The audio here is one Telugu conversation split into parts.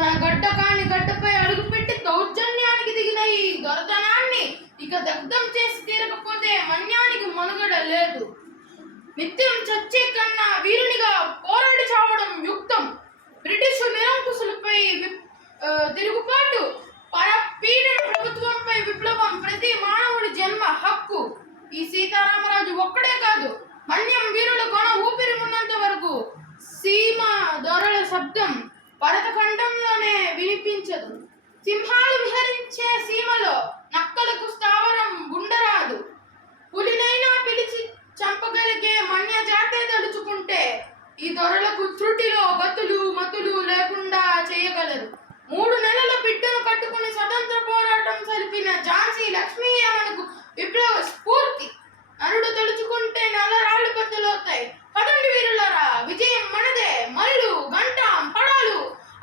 తన గడ్డ కాని గడ్డపై అడుగుపెట్టి దౌర్జన్యానికి దిగిన ఈ దొరతనాన్ని ఇక దగ్ధం చేసి తీరకపోతే మన్యానికి మనుగడ లేదు. నిత్యం చచ్చే కన్నా వీరునిగా పోరాడి చావడం యుక్తం. బ్రిటిషు నిరంకుశులపై తిరుగుబాటు, పరపీడన ప్రభుత్వంపై విప్లవం ప్రతి మానవుడి జన్మ హక్కు. ఈ సీతారామరాజు ఒక్కడే కాదు, మన్యం వీరుల కొన ఊపిరి ఉన్నంత వరకు సీమ దొరల శబ్దం భరతఖండంలోనే వినిపించదు. సింహాలు విహరించే సీమలో నక్కలకు స్థావరం ఉండరాదు. పులినైనా పిలిచి చంపగలిగే మన్య జాతే తలుచుకుంటే ఈ దొరలకు త్రుటిలో గతులు మతులు లేకుండా చేయగలరు. 3 నెలల బిడ్డను కట్టుకుని స్వతంత్ర పోరాటం సలిపిన ఝాన్సీ లక్ష్మీ మనకు విప్లవ స్ఫూర్తి. నరుడు తలుచుకుంటే నల్లరాళ్ళు బద్దలవుతాయి. పదండి వీరులారా, విజయం మనదే. మల్లు గంటాం పడాలు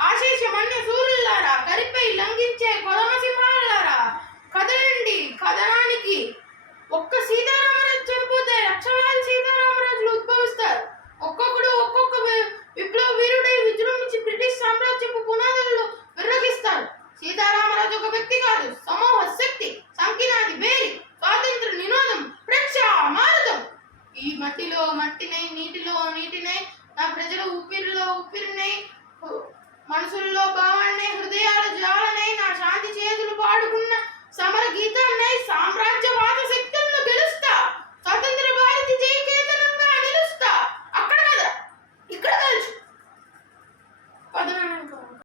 ఆశేష మన్య సూర్యులారా, కరిపై లంఘించే కొదమ సింహాలారా, కదలండి కదనానికి. ఒక్క సీతారామరాజు చనిపోతే లక్షలాది సీతారామరాజులు ఉద్భవిస్తారు. ఒక్కొక్కడు ఒక్కొక్క విప్లవ వీరుడై విజృంభించి బ్రిటిష్ సామ్రాజ్యపు పునాదులను విర్రగిస్తారు. సీతారామరాజు ఒక వ్యక్తి కాదు, సమూహ శక్తి, సంకినాది బేరి, స్వాతంత్ర నినాదం, ప్రక్ష మారదం. ఈ మట్టిలో మట్టినై, నీటిలో నీటినై, నా ప్రజల ఊపిరిలో ఊపిరినై, మనసుల్లో భావాన్ని, హృదయ